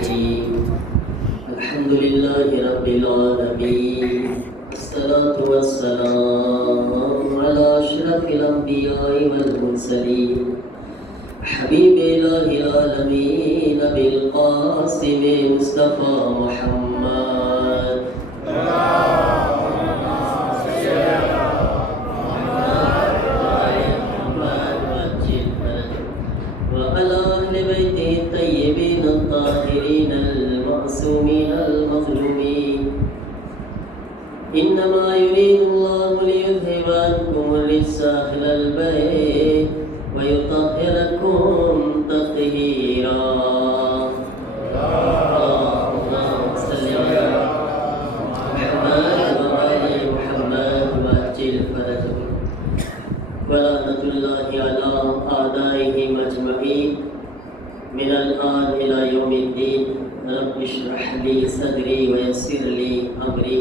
الحمد لله رب العالمين الصلاة والسلام على أشرف الأنبياء والمرسلين حبيب إله العالمين أبي القاسم مصطفى محمد وعلى أهل بيته الطيبين الطاهرين المعصومين المظلومين إنما يريد الله ليذهب عنكم الرجس أهل البيت ويطهركم تطهيرا اللهم صل على محمد وآل محمد وعجل فرجهم ولعنة الله على أعدائهم أجمعين من الآن إلى يوم الدين رب اشرح لي صدري ويسر لي أمري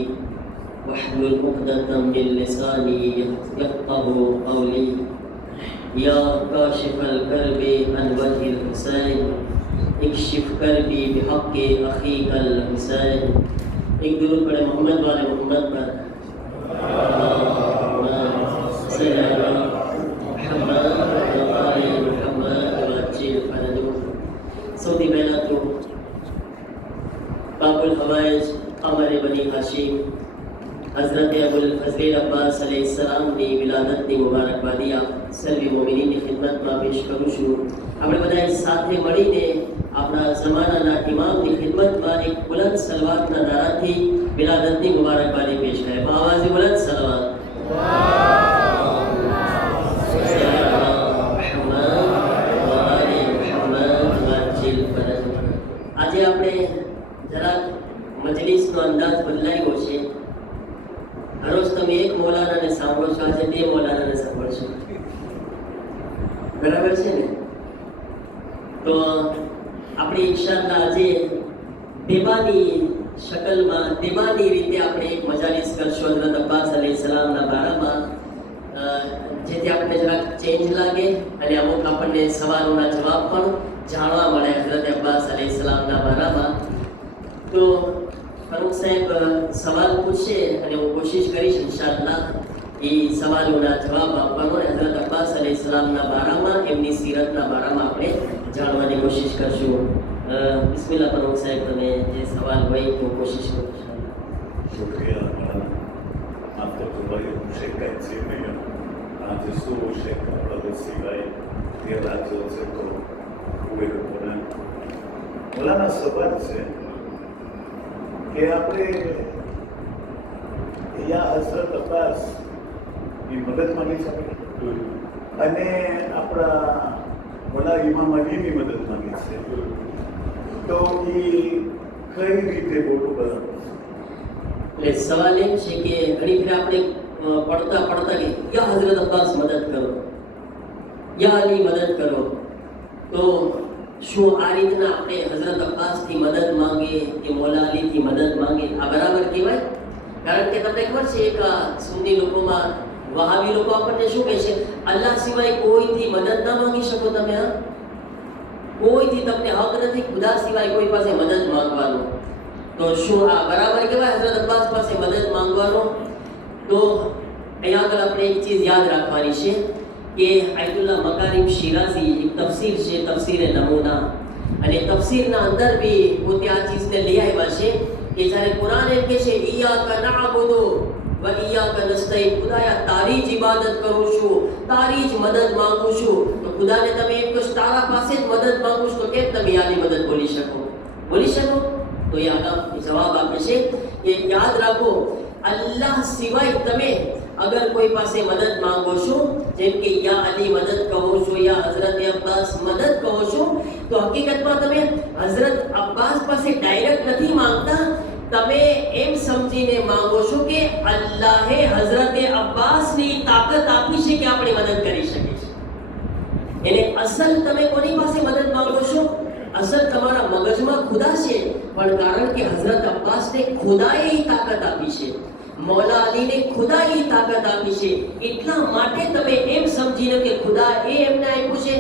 واحلل عقدة من لساني يفقه قولي يا كاشف الكرب عن وجه الحسين اكشف كربي بحق أخيك الحسين ایک درود پڑھے محمد والے محمد پر اللهم صل على محمد وآل محمد وعجل فرجهم سعودی پہلا تو باب الحوائج قمر بنی ہاشم حضرت ابوالفضل عباس علیہ السلام ની વિલાદતની મુબારકબાદી આપ સર્વે મોમિનીની ખિદમતમાં પેશ કરું છું. આપણે બધાએ સાથે મળીને આપણા જમાનાના ઇમામની ખિદમતમાં એક બુલંદ સલવાતના નારાથી વિલાદતની મુબારકબાદી પેશ કરે. આવાજે બુલંદ સલવાત આજે આપણે જરા મજલિસનો અંદાજ બદલાઈ ગયો છે. હરોજ તમે એક મૌલાનાને સાંભળો છો, આજે બે મૌલાનાને સાંભળશો. બરાબર છે ને? તો આપણે ઇન્શાઅલ્લાહ આજે દેવાની શકલમાં દેવાની રીતે આપણે એક મજાલિસ કરશું હઝરત અબ્બાસ અલૈહિસ્સલામના બારામાં, જેથી આપણને જરાક ચેન્જ લાગે અને અમુક આપણને સવાલોના જવાબ પણ જાણવા મળે હઝરત અબ્બાસ અલૈહિસ્સલામના બારામાં. તો ફરૂક સાહેબ સવાલ પૂછશે અને હું કોશિશ કરીશ ઇન્શાઅલ્લાહ એ સવાલોના જવાબ આપવાનો અને હઝરત અબ્બાસ અલૈહિસ્સલામના બારામાં એમની સીરતના બારામાં આપણે જાણવાની કોશિશ કરશું. બિસ્મિલ્લાહ ફરૂક સાહેબ, તમે જે સવાલ હોય તો કોશિશ કરો. શુક્રિયા. આપ તો ભાઈ શેખ છે મેં આજે શું શેખ આપણા સિવાય એ રાજ્યો છે તો કોઈ લોકોને ઓલાના સવાલ છે કે આપણે યા હઝરત અબ્બાસ ની મદદ માંગી છે અને આપણા વડા ઇમામ અલીની મદદ માંગી છે, તો એ કઈ રીતે બોલવું બરાબર? એટલે સવાલ એમ છે કે ઘણી ફેર આપણે પડતા પડતા કે યા હઝરત અબ્બાસ મદદ કરો, યા અલી મદદ કરો, તો શું આ રીતના આપણે હઝરત અબ્બાસથી મદદ માંગીએ કે મૌલા અલીથી મદદ માંગીએ, આ બરાબર કહેવાય? કારણ કે તમને ખબર છે એક સુન્ની લોકોમાં વહાબી લોકો આપણને શું કહે છે, અલ્લાહ સિવાય કોઈથી મદદ ના માંગી શકો તમે. હા, કોઈથી તમને હક નથી ખુદા સિવાય કોઈ પાસે મદદ માંગવાનો. તો શું આ બરાબર કહેવાય હઝરત અબ્બાસ પાસે મદદ માંગવાનો? તો અહીંયા આગળ આપણે એક ચીજ યાદ રાખવાની છે કે આયતુલ્લાહ મકારિમ શિરાઝી એક તફસીર છે, તફસીર નમૂના, અને તફસીરના અંદર બી પોતે આ ચીજને લઈ આવ્યા છે કે જ્યારે કુરાન એમ કહે છે ઇય્યાકા નઅબુદુ વ ઇય્યાકા નસ્તઈન, ખુદાયા તારી જ ઇબાદત કરું છું, તારી જ મદદ માંગુ છું, તો ખુદાને તમે એમ કહો તારા પાસે જ મદદ માંગુ છું, તો કેમ તમે આની મદદ બોલી શકો? બોલી શકો? તો એ આગળ જવાબ આપે છે કે યાદ રાખો, અલ્લાહ સિવાય તમે અગર કોઈ પાસે મદદ માંગો છો, જેમ કે યા અલી મદદ કહો છો, યા હઝરત અબ્બાસ મદદ કહો છો, તો હકીકતમાં તમે હઝરત અબ્બાસ પાસે ડાયરેક્ટ નથી માંગતા, તમે એમ સમજીને માંગો છો કે અલ્લાહે હઝરત અબ્બાસની તાકાત આપી છે કે આપણી મદદ કરી શકે છે. એને અસલ તમે કોની પાસે મદદ માંગો છો? અસલ તમારા મગજમાં ખુદા છે, પણ કારણ કે હઝરત અબ્બાસને ખુદાએ તાકાત આપી છે, મૌલા અલીને ખુદાએ તાકાત આપી છે, એટલા માટે તમે એમ સમજી લો કે ખુદા એ એમને આપ્યું છે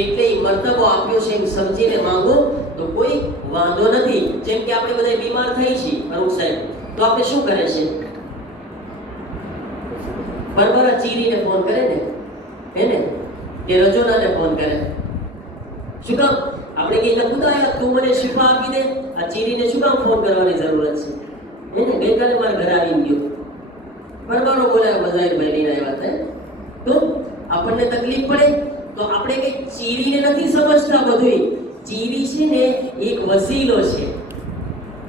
એટલે એ મર્તબો આપ્યો છે એમ સમજીને માંગો તો કોઈ વાંધો નથી. જેમ કે આપણે બધા બીમાર થઈ છીએ અરુણ સાહેબ, તો આપણે શું કરે છે? બરાબર ચીરીને ફોન કરે ને, હે ને, કે રજોનાને ફોન કરે. શું કામ? આપણે કહીએ ખુદાયા તું મને શિફા આપી દે. આ ચીરીને શું કામ ફોન કરવાની જરૂરત છે? હે ને, ગઈકાલે મારા ઘરે આવી ગયો, પરબારો બોલાયો, મજાઈર બહેનીને આવ્યા હતા. તો આપણને તકલીફ પડે તો આપણે કઈ ચીરીને નથી સમજતા. બધું ચીરી છે ને એક વસીલો છે,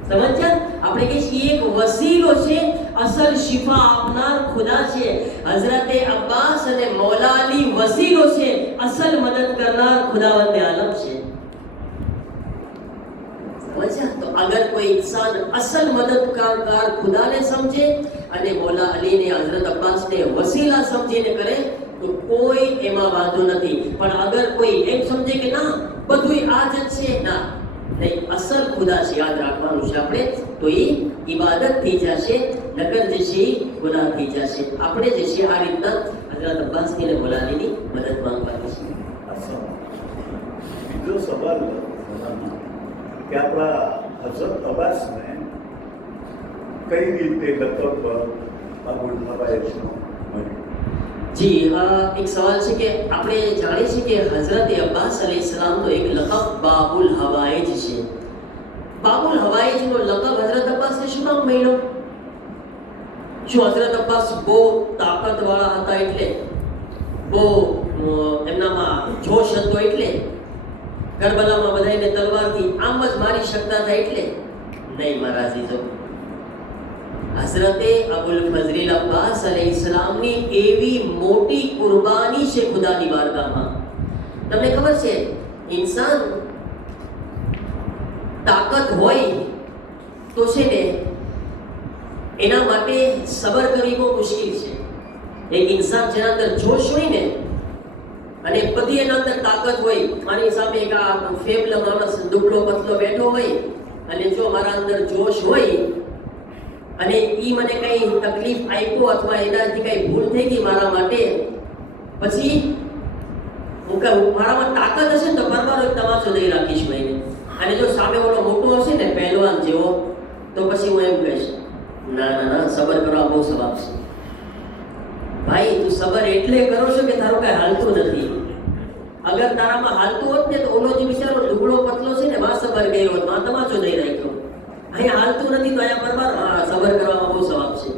સમજ્યા? આપણે કહીએ એક વસીલો છે, અસલ શિફા આપનાર ખુદા છે. હઝરતે અબ્બાસ અને મૌલા અલી વસીલો છે, અસલ મદદ કરનાર ખુદાવંદ આલમ છે. સમજ્યા? તો અગર કોઈ ઇન્સાન અસલ મદદગાર ખુદાને સમજે અને મૌલા અલી ને હઝરત અબ્બાસ ને વસીલા સમજીને કરે તો કોઈ એમાં વાંધો નથી. પણ અગર કોઈ એમ સમજે કે ના બધું આ જ છે, ના નહીં, અસલ ખુદા છે, યાદ રાખવાનું છે આપણે, તો એ ઇબાદત થઈ જશે, નકર જે છે ગુનાહ થઈ જશે. આપણે જે છે આ રીતના હઝરત અબ્બાસ ની મૌલા અલીની મદદ માંગવાની છે. બીજો સવાલ કે આપણા હઝરત અબ્બાસને કઈ રીતે લકબ અબુલ હવાઈજનો મળ્યો? જી, એક સવાલ છે કે આપણે જાણીએ છીએ કે હઝરત અબ્બાસ અલૈહિસ્સલામનો એક લકબ બાબુલ હવાઈજ છે. બાબુલ હવાઈજનો લકબ હઝરત અબ્બાસને શું કામ મળ્યો? શું હઝરત અબ્બાસ બહુ તાકાતવાળા હતા એટલે, બહુ એમનામાં જોશ હતો એટલે, કરબલામાં બધાને તલવારથી આમ જ મારી શકતા હતા એટલે? નહીં મારા અઝીઝો, હઝરતે અબુલ ફઝલ અબ્બાસ અલૈહિસ્સલામની એવી મોટી કુરબાની છે ખુદાની બારગાહમાં. તમને ખબર છે ઇન્સાન તાકાત હોય તો છે ને એના માટે સબર કરવી બહુ મુશ્કેલ છે. એક ઇન્સાન જેના અંદર જોશ હોય ને અને બધી એના અંદર તાકાત હોય, મારી સામે એક આ ફેબલો માણસ દુબળો પતલો બેઠો હોય અને જો મારા અંદર જોશ હોય અને ઈ મને કઈ તકલીફ આપ્યો અથવા એનાથી કઈ ભૂલ થઈ ગઈ મારા માટે, પછી હું કહું મારામાં તાકાત હશે ને તો પરમારો એક તમાચો દઈ રાખીશ ભાઈને. અને જો સામે ઓલો મોટો હશે ને પહેલવાન જેવો, તો પછી હું એમ કહીશ ના ના ના, સબર કરવા બહુ સવાબ છે ભાઈ. તું સબર એટલે કરો છો કે તારું કઈ હાલતું નથી. અગર તારામાં હાલતું હોત ને તો ઓલો જે બિચારો દુબળો પતલો છે ને માં સબર ગયો હોત, માં તમાચો દઈ રાખ્યો. અહીંયા હાલતું નથી તો અહીંયા પરમાર સબર કરવામાં બહુ સવાબ છે.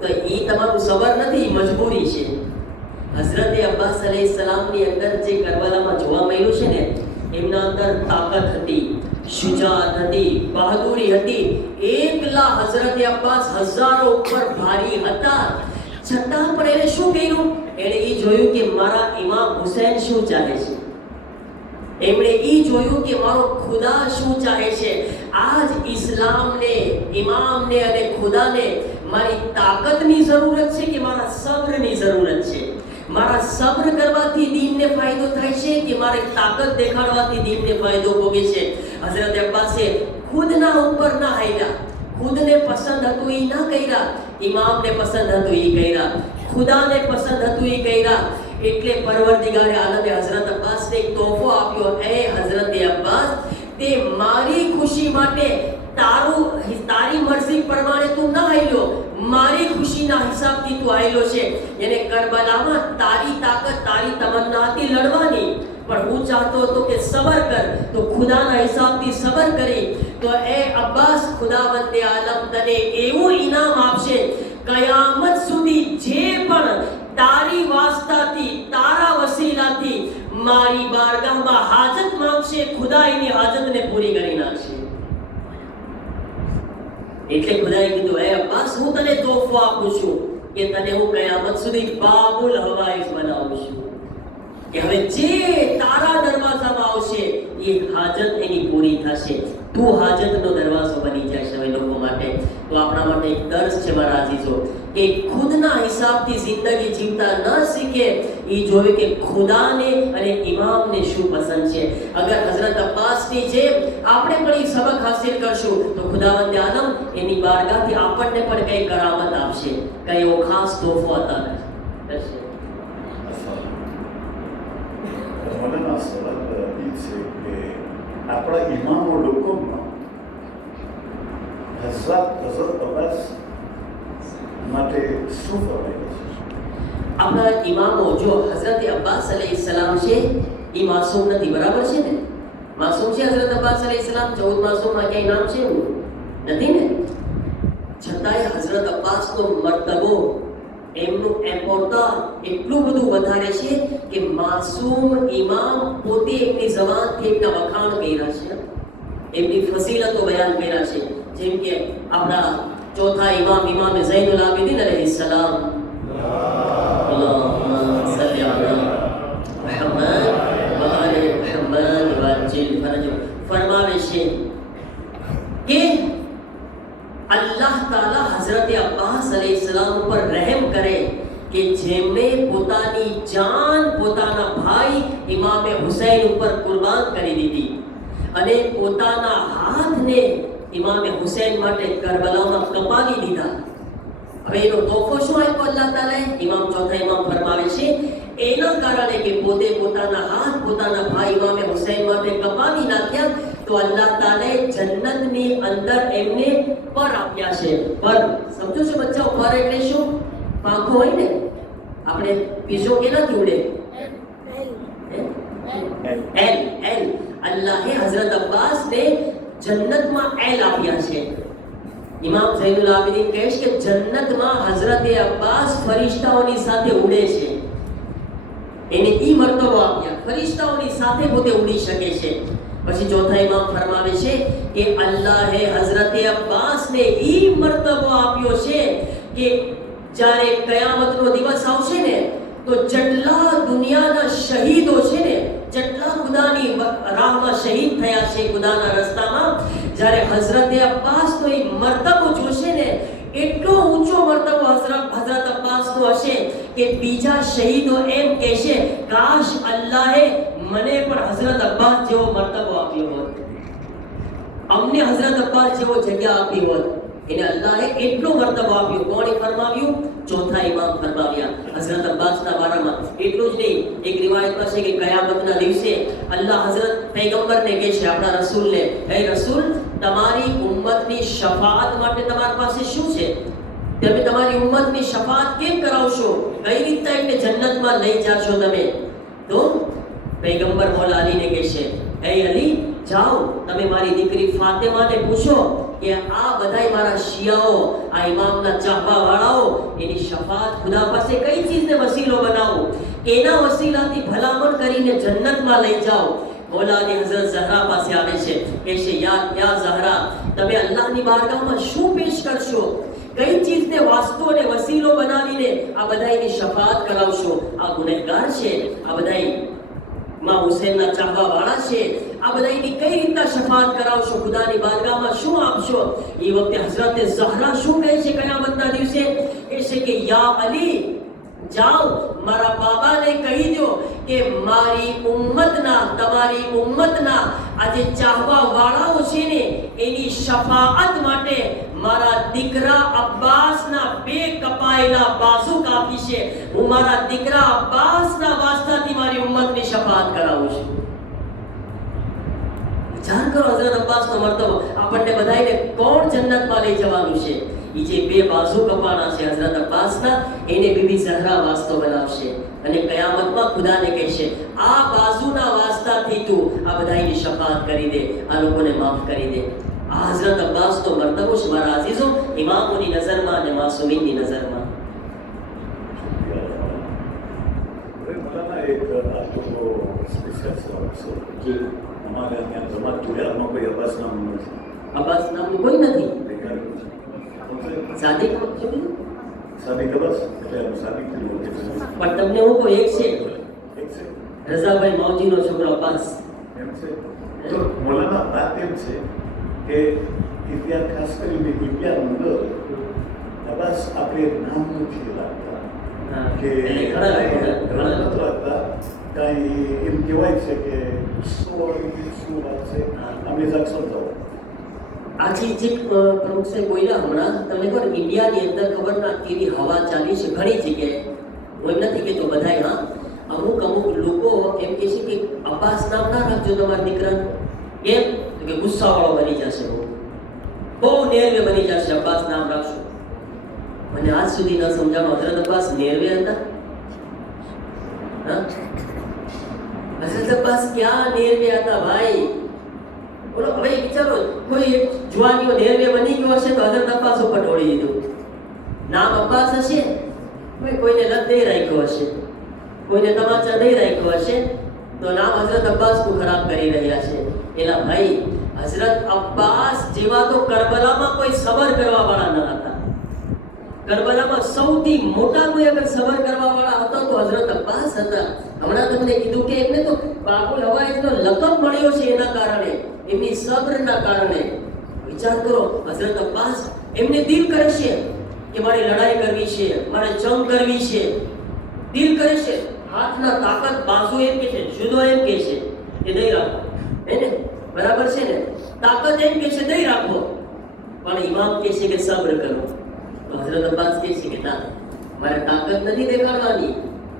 તો એ તમારું સબર નથી, મજબૂરી છે. હઝરતે અબ્બાસ અલૈહિસ્સલામની અંદર જે કરબલામાં જોવા મળ્યું છે ને, એમના અંદર તાકાત હતી, શુજાત હતી, બહાદુરી હતી. એકલા હઝરતે અબ્બાસ હજારો ઉપર ભારી હતા, છતાં પણ એને શું કર્યું? એણે એ જોયું કે મારા ઇમામ હુસૈન શું ચાહે છે. એમણે એ જોયું કે મારો ખુદા શું ચાહે છે. આજ ઇસ્લામને, ઇમામને અને ખુદાને મારી તાકાતની જરૂરત છે કે મારા સબ્રની જરૂરત છે? મારા સબ્ર કરવાથી દીનને ફાયદો થાય છે કે મારી તાકાત દેખાડવાથી દીનને ફાયદો ભોગે છે? હઝરત અબ્બાસે ખુદના ઉપર ના હાલ્યા, ખુદને પસંદ હતું એ ના કર્યા, ઇમામને પસંદ હતું એ કર્યા, ખુદાને પસંદ હતું એ કર્યા. એટલે પરવરદિગારે આલમે હઝરત અબ્બાસને એક તોહફો આપ્યો. એ હઝરત અબ્બાસ, તે મારી ખુશી માટે તારી મરજી પ્રમાણે તું ના હાલ્યો, મારી ખુશીના હિસાબથી તું આવેલો છે. એને કરબલામાં તારી તાકાત, તારી તમન્ના હતી લડવાની, પણ હું ચાહતો હતો કે સબર કર, તો ખુદાના હિસાબથી સબર કરી. તો એ અબ્બાસ, ખુદાવંદે આલમ તને એવું ઇનામ આપશે, કયામત સુધી જે પણ તારી વાસ્તાથી, તારા વસીલાથી મારી બારગાહમાં હાજત માંગશે, ખુદા એની હાજતને પૂરી કરી નાખશે. એટલે ખુદાએ કીધું, એ અબ્બાસ, હું તને તોહફો આપું છું કે તને હું કયામત સુધી બાબુલ હવાઈજ બનાવું છું, કે હવે જે તારા દરવાજામાં આવશે એ હાજત એની પૂરી થશે. તું હાજતનો દરવાજો બની જશે હવે લોકો માટે. તો આપણા માટે એક દર્શ છે મારા અઝીઝો, કે ખુદના હિસાબથી જિંદગી જીવતા ન શીખે, એ જોવે કે ખુદાને અને ઇમામને શું પસંદ છે. અગર હઝરત અબ્બાસની જેમ આપણે પણ એ સબક હાસિલ કરશું તો ખુદાવંદ આલમ એની બારગાહથી આપણને પણ કઈ કરામત આપશે, કઈ એવો ખાસ તોહફો અતા કરશે. આપણા ઇમામો લોકોમાં હઝરત અબ્બાસ માટે શું ફરમાયેલું છે? આપણા ઇમામો જો હઝરત અબ્બાસ અલૈહિસ્સલામ છે એ માસૂમ નથી, બરાબર છે ને? માસૂમ છે હઝરત અબ્બાસ અલૈહિસ્સલામ? 14 માસૂમમાં ક્યાંય નામ છે એવું નથી ને? છતાંય હઝરત અબ્બાસનો મર્તબો, એમનું એમ્પોર્ટા એટલું બધું વધારે છે કે માસૂમ ઇમામ પોતે એમની જબાનથી એમના વખાણ કર્યા છે, એમની ફઝીલતો બયાન કર્યા છે. જેમ કે આપણા ચોથા ઇમામ ઝૈનુલ આબિદીન અલૈહિસ્સલામ, અલ્લાહુમ્મા સલ્લી અલા મુહમ્મદ વ આલે મુહમ્મદ વજિલ ફરજો, ફરમાવે છે કે અલ્લાહ તાલા હઝરત અબ્બાસ અલૈહિસ્સલામ ઉપર રહેમ કરે કે જેમણે પોતાની જાન પોતાના ભાઈ ઇમામે હુસૈન ઉપર કુરબાન કરી દીધી અને પોતાના હાથને ઇમામે હુસૈન માટે કરબલામાં કપાવી દીધા. હવે એનો તોફો શું આપ્યો અલ્લાહ તાલાએ? ચોથા ઇમામ ફરમાવે છે એના કારણે કે પોતે પોતાના હાથ પોતાના ભાઈ ઇમામે હુસૈન માટે કપાવી નાખ્યા તો અલ્લાહ તાલાએ જન્નતની અંદર એમને પર આપ્યા છે. પર સમજો છો બચ્ચાઓ? પર એટલે શું? પાંખો હોય ને, આપણે પીઝો કેનાથી ઉડે? એલ. અલ્લાહે હઝરત અબ્બાસને જન્નતમાં એલ આપ્યા છે. ઇમામ ઝૈનુલ આબિદીન કહે છે કે જન્નતમાં હઝરત અબ્બાસ ફરિશ્તાઓની સાથે ઉડે છે, એને ઈ મર્તબો આપ્યા, ફરિશ્તાઓની સાથે પોતે ઉડી શકે છે. પછી ચોથા ઇમામ ફરમાવે છે કે અલ્લાહે હઝરત અબ્બાસને ઈ મર્તબો આપ્યો છે કે જ્યારે કયામતનો દિવસ આવશે ને તો જેટલા દુનિયાના શહીદો છે ને, જેટલા ખુદાની રાહમાં શહીદ થયા છે ખુદાના રસ્તામાં, જ્યારે હઝરત અબ્બાસનો એ મર્તબો જોશે ને એટલો ઊંચો મર્તબો હઝરત અબ્બાસનો હશે કે બીજા શહીદો એમ કહેશે કાશ અલ્લાહે મને પણ હઝરત અબ્બાસ જેવો મર્તબો આપ્યો હોત, અમને હઝરત અબ્બાસ જેવો જગ્યા આપી હોત. એને અલ્લાહે એટલો મર્તબો આપ્યો. કોણે ફરમાવ્યું? ચોથા ઇમામ ફરમાવ્યા હઝરત અબ્બાસના બારામાં. એટલું જ નહીં, એક રિવાયતમાં છે કે કયામતના દિવસે અલ્લાહ હઝરત પૈગંબરને કહે છે, આપણા રસૂલને, હે રસૂલ, તમારી ઉમ્મતની શફાઅત માટે તમારી પાસે શું છે? તમે તમારી ઉમ્મતની શફાઅત કેમ કરાવશો? કઈ રીતે એમને જન્નતમાં લઈ જાશો તમે? તો પૈગંબર મૌલા અલીને કહે છે, હે અલી, જાઓ તમે મારી દીકરી ફાતિમાને પૂછો કે આ બધાય મારા શિયાઓ, આ ઇમામના ચાહવા વાળાઓ, એની શફાઅત ખુદા પાસે કઈ ચીજને વસીલો બનાવો, એના વસીલાથી ભલામણ કરીને જન્નતમાં લઈ જાઓ. મૌલા અલી હઝરત ઝહરા પાસે આવે છે, કહે છે, યા ઝહરા, તમે અલ્લાહની બારગાહમાં શું પેશ કરશો? કઈ ચીજને વાસ્તુ અને વસીલો બનાવીને આ બધાયની શફાઅત કરાવશો? આ ગુનેહગાર છે, આ બધાય માં હુસૈનના ચાહવા વાળા છે, આ બધાની કઈ રીતના શફાઅત કરાવશો? ખુદાની બારગાહમાં શું આપશો? એ વખતે હઝરત ઝહરા શું કહે છે કયામતના દિવસે? કહે છે કે યા અલી, જાઓ મારા બાબાને કહી દો કે મારી ઉમ્મતના, તમારી ઉમ્મતના આ જે ચાહવા વાળાઓ છે ને એની શફાઅત માટે મારા દીકરા અબ્બાસના 2 કપાયેલા બાજુ કાપી છે. હું મારા દીકરા અબ્બાસના વાસ્તાથી મારી ઉમ્મતની શફાઅત કરાવું છું. વિચાર કરો હઝરત અબ્બાસનો મર્તબો. આપણને બધાયને કોણ જન્નતમાં લઈ જવાનું છે? એ જે 2 બાજુ કપાણા છે હઝરત અબ્બાસના, એને બીબી ઝહરા વાસ્તો બનાવશે અને કયામતમાં ખુદાને કહેશે, આ બાજુના વાસ્તાથી તું આ બધાયની શફાઅત કરી દે, આ લોકોને માફ કરી દે. આ હઝરત અબ્બાસનો મર્તબો છે મારા અઝીઝો, ઇમામોની નજરમાં અને માસૂમીનની નજરમાં. એક આપણો સ્પેશિયલ સવાલ છે, અમારે અહીંયા જમાત જોયામાં કોઈ અબ્બાસ નામનું નથી. અબ્બાસ નામનું કોઈ નથી. સાદિક સાદિક અબ્બાસ એટલે સાદિક પણ તમને હું કોઈ એક છે, રઝાભાઈ મૌજીનો છોકરો અબ્બાસ. એમ છે. તો મોલાના વાત એમ છે કે ઇતિહાસ, ખાસ કરીને ઇતિહાસ અંદર અબ્બાસ આપણે નામ નથી રાખતા કે ઘણા નથી રાખતા. કાંઈ એમ કહેવાય છે કે શું વાત છે, અમને સાક્ષ સમજાવો. આજે જે પ્રમુખ સાહેબ બોલ્યા હમણાં, તમને ખબર ઇન્ડિયાની અંદર ખબર ના કેવી હવા ચાલી છે ઘણી જગ્યાએ. હું એમ નથી કહેતો બધાય, હા, અમુક લોકો એમ કહે છે કે અબ્બાસ નામ ના રાખજો તમારા દીકરાનું. કેમ? તો કે ગુસ્સાવાળો બની જશે, બહુ નેરવે બની જશે, અબ્બાસ નામ રાખશો. મને આજ સુધી ન સમજાણું, હઝરત અબ્બાસ નેરવે હતા? હા? હઝરત અબ્બાસ ક્યાં નેરવે હતા ભાઈ? બોલો હવે વિચારો, કોઈ એક જુવાનીઓ નેરવે બની ગયો હશે તો હઝરત અબ્બાસ ઉપર ઢોળી દીધું. નામ અબ્બાસ હશે, કોઈને લત નહીં રાખ્યો હશે, કોઈને તમાચા નહીં રાખ્યો હશે, તો નામ હઝરત અબ્બાસ નું ખરાબ કરી રહ્યા છે. એલા ભાઈ, હઝરત અબ્બાસ જેવા તો કરબલામાં કોઈ સબર કરવા વાળા ન હતા. કરબલામાં સૌથી મોટા કોઈ અગર સબર કરવા વાળા હતા તો હઝરત અબ્બાસ હતા. હમણાં તમને કીધું કે એમને તો બાબુલ હવાઈજનો લકબ મળ્યો છે એના કારણે, એમની સબ્રના કારણે. વિચાર કરો, હઝરત અબ્બાસ એમને દિલ કરે છે કે મારે લડાઈ કરવી છે, મારે જંગ કરવી છે, દિલ કરે છે. હાથના તાકાત બાજુ એમ કે છે, જુદો એમ કે છે કે નહીં રાખો, હે ને? બરાબર છે ને? તાકાત એમ કે છે નહીં રાખો, પણ ઇમામ કે છે કે સબ્ર કરો. તો હઝરત અબ્બાસ કહે છે કે ના, મારે તાકાત નથી દેખાડવાની,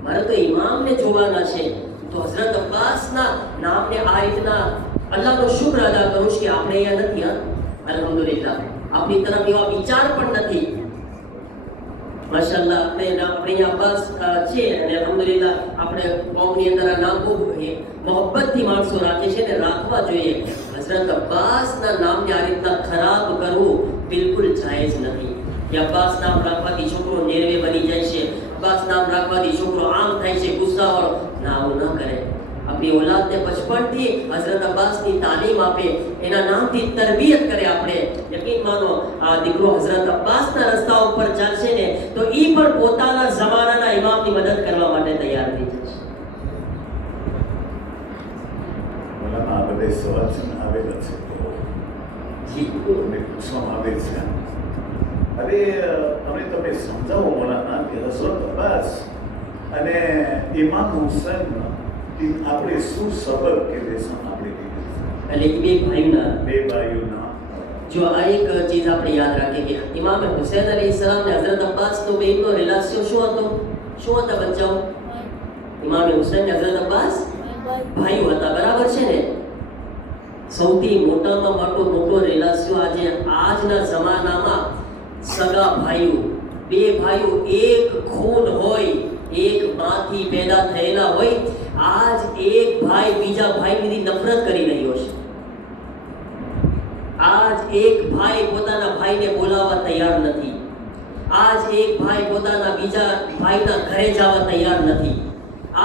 મારે તો ઇમામને જોવાના છે. તો હઝરત અબ્બાસના નામને આ રીતના અલ્લાહનો શુક્ર અદા કરું છું કે આપણે અહીંયા નથી. હા, અલ્હમ્દુલિલ્લાહ, આપણી તરફ એવા વિચાર પણ નથી. માશાઅલ્લાહ, આપણે અબ્બાસ છે અને અલ્હમ્દુલિલ્લાહ આપણે કોમની અંદર આ નામ બહુ મોહબ્બતથી માણસો રાખે છે ને રાખવા જોઈએ. હઝરત અબ્બાસના નામને આ રીતના ખરાબ કરવું બિલકુલ જાયઝ નથી. કે અબ્બાસ નામ રાખવાથી છોકરો નેરવે બની જાય છે, અબ્બાસ નામ રાખવાથી છોકરો આમ થાય છે, ગુસ્સાવાળો. ના, આવું ન કરે. આપણી ઓલાદને બચપણથી હઝરત અબ્બાસની તાલીમ આપે, એના નામથી તરબિયત કરે. આપણે યકીન માનો, આ દીકરો હઝરત અબ્બાસના રસ્તા ઉપર ચાલશે ને તો એ પણ પોતાના જમાનાના ઇમામની મદદ કરવા માટે તૈયાર થઈ જશે. આ બધા સવાલ છે ને આવેલા છે તો મને પૂછવામાં આવે છે. હવે અમે તમે સમજાવો મોલાના કે હઝરત અબ્બાસ અને ઇમામ હુસૈન આપણે શું સબબ કે લેસન આપણે એટલે કે બે ભાઈઓના જો આ એક ચીજ આપણે યાદ રાખીએ કે ઇમામ હુસૈન અલૈહિસ્સલામ ને હઝરત અબ્બાસનો બેનો રિલેશન શું હતો? શું હતા બચ્ચાઓ? ઇમામ હુસૈન ને હઝરત અબ્બાસ ભાઈઓ હતા, બરાબર છે ને? સૌથી મોટામાં મોટો રિલેશન આજે આજના જમાનામાં સગા ભાઈઓ, બે ભાઈઓ એક ખૂન હોય, એક માંથી પેદા થયેલા હોય, આજ એક ભાઈ બીજા ભાઈની નફરત કરી રહ્યો છે. આજ એક ભાઈ પોતાના ભાઈને બોલાવવા તૈયાર નથી. આજ એક ભાઈ પોતાના બીજા ભાઈના ઘરે જવા તૈયાર નથી.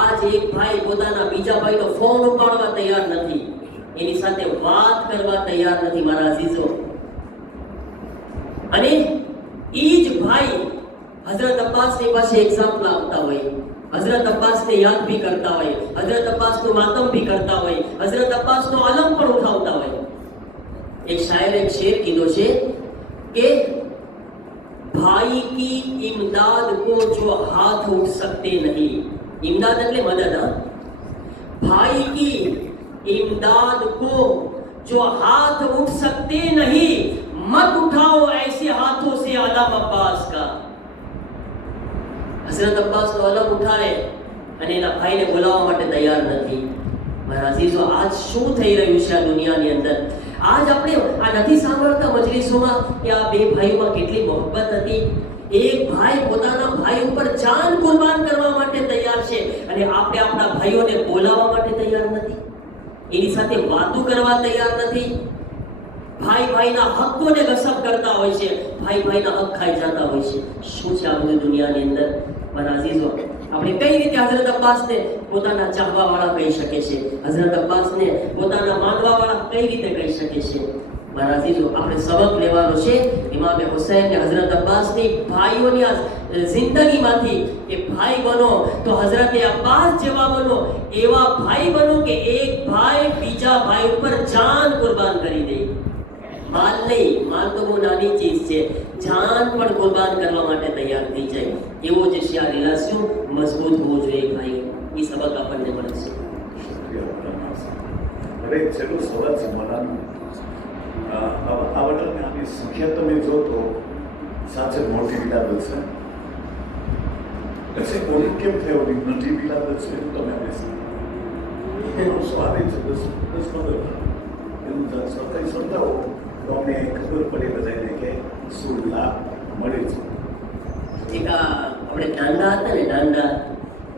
આજ એક ભાઈ પોતાના બીજા ભાઈનો ફોન ઉપાડવા તૈયાર નથી, એની સાથે વાત કરવા તૈયાર નથી. મારા અઝીઝો, અને ઈ જ ભાઈ હઝરત અબ્બાસની પાસે એક્ઝામ્પલ આપતા હોય, હઝરત અબ્બાસને યાદ ભી કરતા હોય, હઝરત અબ્બાસનો માતમ ભી કરતા હોય, હઝરત અબ્બાસનો આલમ પણ ઉઠાવતા હોય. એક શાયરે એક શેર કીધો છે કે ભાઈ કી ઇમદાદ કો જો હાથ ઉઠ सकते नहीं, इमदाद એટલે મદદ. भाई की इमदाद को जो हाथ उठ सकते नहीं, मत उठाओ ऐसे हाथों से आलम अब्बास का. હઝરત અબ્બાસનો આલમ ઉઠાવે અને એના ભાઈને બોલાવવા માટે તૈયાર નથી. મારા અઝીઝો, આજ શું થઈ રહ્યું છે આ દુનિયાની અંદર? આજ આપણે આ નથી સાંભળતા મજલિસોમાં કે આ બે ભાઈઓમાં કેટલી મોહબ્બત હતી. એક ભાઈ પોતાના ભાઈ ઉપર જાન કુરબાન કરવા માટે તૈયાર છે અને આપણે આપણા ભાઈઓને બોલાવવા માટે તૈયાર નથી, એની સાથે વાતો કરવા તૈયાર નથી. ભાઈ ભાઈના હકોને ગસબ કરતા હોય છે, ભાઈ ભાઈના હક ખાઈ જતા હોય છે. શું છે આ બધું દુનિયાની અંદર? મારા અઝીઝો, આપણે કઈ રીતે હઝરત અબ્બાસને પોતાના ચાહવા વાળા કહી શકે છે? હઝરત અબ્બાસને પોતાના માનવા વાળા કઈ રીતે કહી શકે છે? મારા અઝીઝો, આપણે સબક લેવાનો છે ઇમામ હુસૈન ને હઝરત અબ્બાસની ભાઈઓની આ જિંદગીમાંથી કે ભાઈ બનો તો હઝરત અબ્બાસ જેવા બનો. એવા ભાઈ બનો કે એક ભાઈ બીજા ભાઈ ઉપર જાન કુરબાન કરી દે. માલ નહીં, માલ તો બહુ નાની ચીજ છે, જાન પણ કુરબાન કરવા માટે તૈયાર થઈ જાય. એવો જે છે આ રિલેશન મજબૂત હોવો જોઈએ ભાઈ. એ સબક આપણને મળશે. હવે છેલ્લો સવાલ છે મોલાનો. આવડતની આની સંખ્યા તમે જો તો સાચે મોટી બિલાદત છે. એટલે કોની કેમ થયો નટી બિલાદત છે તમે આવે છે એનો સ્વાદ છે 10-15 બધું સરકારી સમજાવો તો અમને ખબર પડે બધાને કે શું લાભ મળે છે. એક આ આપણે દાંડા હતા ને દાંડા,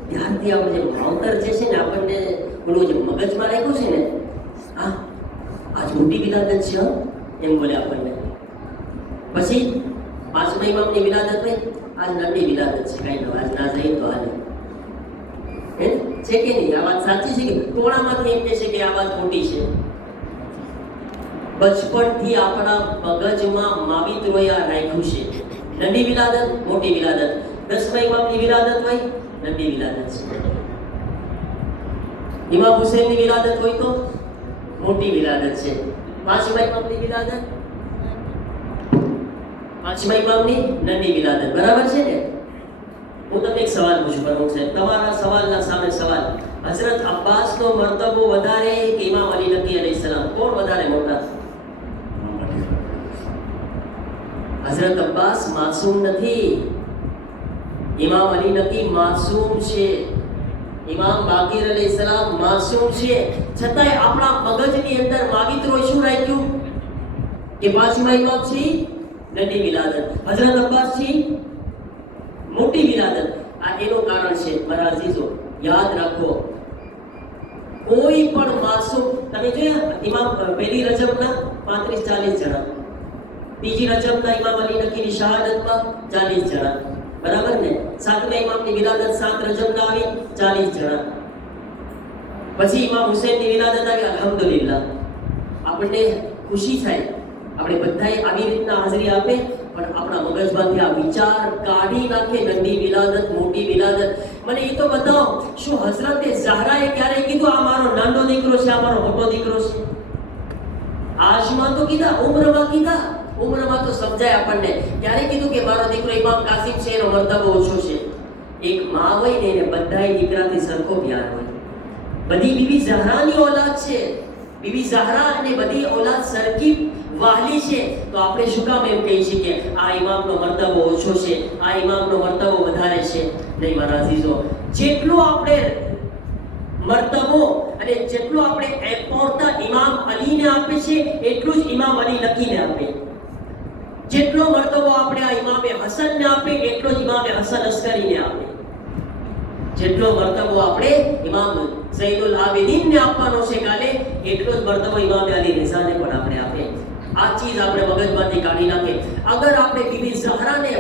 ત્યારથી આપણે જે ભાવતર જે છે ને આપણને પેલું જે મગજમાં રાખ્યું છે ને, હા આજ મોટી વિલાદત છે હો, એમ બોલે આપણને. પછી પાંચમા ઇમામની વિલાદત હોય, આજ નાની વિલાદત છે, કાંઈ ન આજ ના જાય તો હાલે. હે છે કે નહીં? આ વાત સાચી છે કે ટોળામાંથી એમ કહે છે કે આ વાત ખોટી છે? બચપણથી આપણા મગજમાં માવિત્રોએ આ રાખ્યું છે. નંદી વિલાદત, મોટી વિલાદત. 10મા ઇમામની વિલાદત હોય, નંદી વિલાદત છે. ઇમામ હુસૈનની વિલાદત હોય તો મોટી વિલાદત છે. 5મા ઇમામની વિલાદત, 5મા ઇમામની નંદી વિલાદત. બરાબર છે ને? હું તમને એક સવાલ પૂછું પ્રમુખ સાહેબ, તમારા સવાલના સામે સવાલ. હઝરત અબ્બાસનો મર્તબો વધારે કે ઇમામ અલી નકી અલૈહિસ સલામ? કોણ વધારે મોટા? હઝરત અબ્બાસ માસૂમ નથી, ઇમામ અલી નકી માસૂમ છે, ઇમામ બાકીર અલૈહિસ સલામ માસૂમ છે. છતાંય આપણા મગજની અંદર માવિત્રોએ શું રાખ્યું કે 5મા ઇમામ છે નંદી વિલાદત, હઝરત અબ્બાસ છે મોટી વિલાદત. આ એનું કારણ છે મારા અઝીઝો, યાદ રાખો કોઈ પણ માસૂમ, તમે જોયા ઇમામ પહેલી રજબના 35-40 જણા, બીજી રજબના ઇમામ અલી નકીની શહાદતમાં 40 જણા, બરાબર ને? 7મા ઇમામની વિલાદત 7 રજબના આવી 40 જણા. પછી ઇમામ હુસૈનની વિલાદત આવી, અલ્હમ્દુલિલ્લાહ. આપણને ખુશી થાય, આપણે બધાએ આવી રીતના હાજરી આપે, પણ આપણા મગજમાંથી આ વિચાર કાઢી નાખે, નંદી વિલાદત, મોટી વિલાદત. મને એ તો બતાવો, શું હઝરતે ઝહરાએ ક્યારે કીધું આ મારો નાનો દીકરો છે, આ મારો મોટો દીકરો છે? આજમાં તો કીધા, ઉમ્રમાં કીધા. ઉમ્રમાં તો સમજાય આપણને. ક્યારે કીધું કે મારો દીકરો ઇમામ કાસિમ છે, એનો મર્તબો ઓછો છે? એક માં હોય ને એને બધાય દીકરાથી સરખો પ્યાર હોય. બધી બીબી ઝહરાની ઓલાદ છે, બીબી ઝહરા અને બધી ઓલાદ સરખી વાહલી છે. તો આપણે શું કામ એમ કહી શકીએ આ ઇમામનો મર્તબો ઓછો છે, આ ઇમામનો મર્તબો વધારે છે? નહીં મારા અઝીઝો, જેટલો આપણે મર્તબો અને જેટલો આપણે એપોર્ટા ઇમામ અલીને આપે છે, એટલું જ ઇમામ અલી નકીને આપે. જેટલો મર્તબો આપણે આ ઇમામે હસનને આપે, એટલો જ ઇમામે હસન અસ્કરીને આપે. જેટલો મર્તબો આપણે ઇમામ ઝૈનુલ આબિદીનને આપવાનો છે કાલે, એટલો જ મર્તબો ઇમામ અલી રિઝાને પણ આપણે આપે. આ ચીજ આપણે મગજમાંથી કાઢી નાખે. અગર આપણે બીબી ઝહરાને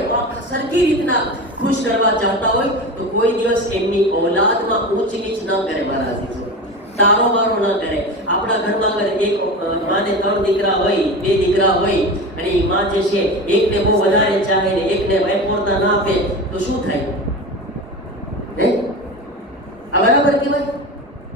સરખી રીતના ખુશ કરવા ચાહતા હોય તો કોઈ દિવસ એમની ઓલાદમાં ઊંચ નીચ ન કરે મારા અઝીઝો, તારો મારો ન કરે. આપણા ઘરમાં અગર એક માને 3 દીકરા હોય, 2 દીકરા હોય, અને એ માં જે છે એકને બહુ વધારે ચાહે ને એકને એપોર્તા ના આપે તો શું થાય? આ બરાબર કહેવાય?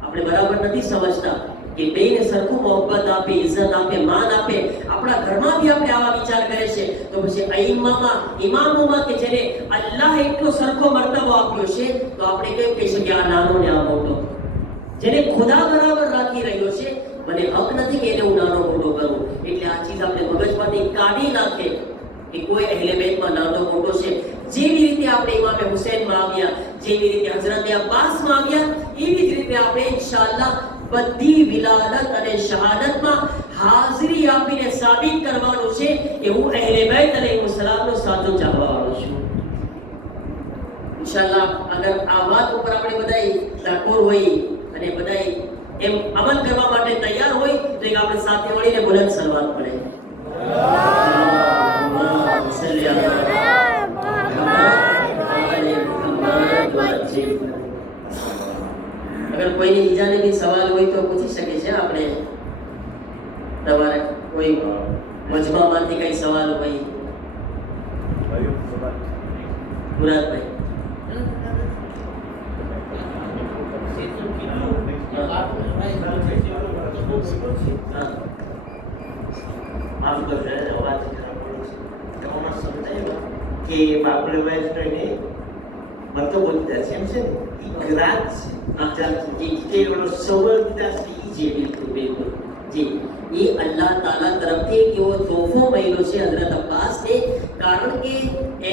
આપણે બરાબર નથી સમજતા કે બેને સરખું મોહબ્બત આપે, ઇજ્જત આપે, માન આપે. આપણા ઘરમાં બી આપણે આવા વિચાર કરે છે, તો પછી અઈમ્મામાં, ઇમામોમાં કે જેને અલ્લાહ એટલો સરખો મર્તબો આપ્યો છે, તો આપણે કેમ કહી શકીએ આ નાનો ને આ મોટો? જેને ખુદા બરાબર રાખી રહ્યો છે, મને હક નથી કે એને હું નાનો મોટો કરું. એટલે આ ચીજ આપણે મગજમાંથી કાઢી નાખે કે કોઈ અહેલે બેતમાં નાનો મોટો છે. જેવી રીતે આપણે ઇમામે હુસૈનમાં આવ્યા, જેવી રીતે હઝરતે અબ્બાસમાં આવ્યા, એવી જ રીતે આપણે ઇન્શાઅલ્લાહ બધી વિલાદત અને શહાદતમાં હાજરી આપીને સાબિત કરવાનું છે કે હું અહેલે બેત અલૈહિસ્સલામનો સાચો ચાહવાવાળો છું. ઇન્શાઅલ્લાહ અગર આ વાત ઉપર આપણે બધાય ડાકોર હોય અને બધાય એમ અમલ કરવા માટે તૈયાર હોય તો એક આપણે સાથે મળીને બુલંદ સલવાત પડે. અગર કોઈની બીજાને બી સવાલ હોય તો પૂછી શકે છે આપણે. તમારે કોઈ મજમામાંથી કઈ સવાલ હોય? મુરાદભાઈ કે બાપડે વાયસને મતલબ બોલતા છે એમ છે ને ઇકરાર છે કે ઓલો સવલ દીધા છે ઈ જે બિલકુલ બિલકુલ જી, એ અલ્લાહ તાલા તરફથી એક એવો તોહફો મળ્યો છે હઝરત અબ્બાસને. કારણ કે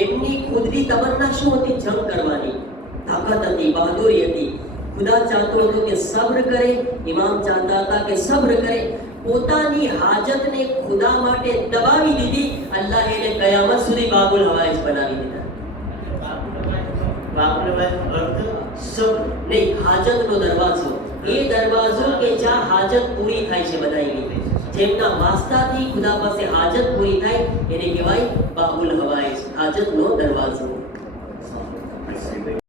એમની ખુદની તમન્ના શું હતી? જંગ કરવાની તાકાત હતી, બહાદુરી હતી. ખુદા ચાહતો હતો કે સબ્ર કરે, ઇમામ ચાહતા હતા કે સબ્ર કરે. પોતાની હાજતને ખુદા માટે દબાવી દીધી. અલ્લાહે એને કયામત સુધી બાબુલ હવાઈજ બનાવી દીધા. બાબુલ અર્થ સબ નહીં, હાજતનો દરવાજો. એ દરવાજો કે જ્યાં હાજત પૂરી થાય છે બધાની. જેમના વાસ્તાથી ખુદા પાસે હાજત પૂરી થાય એને કહેવાય બાબુલ હવાઈજ, હાજતનો દરવાજો.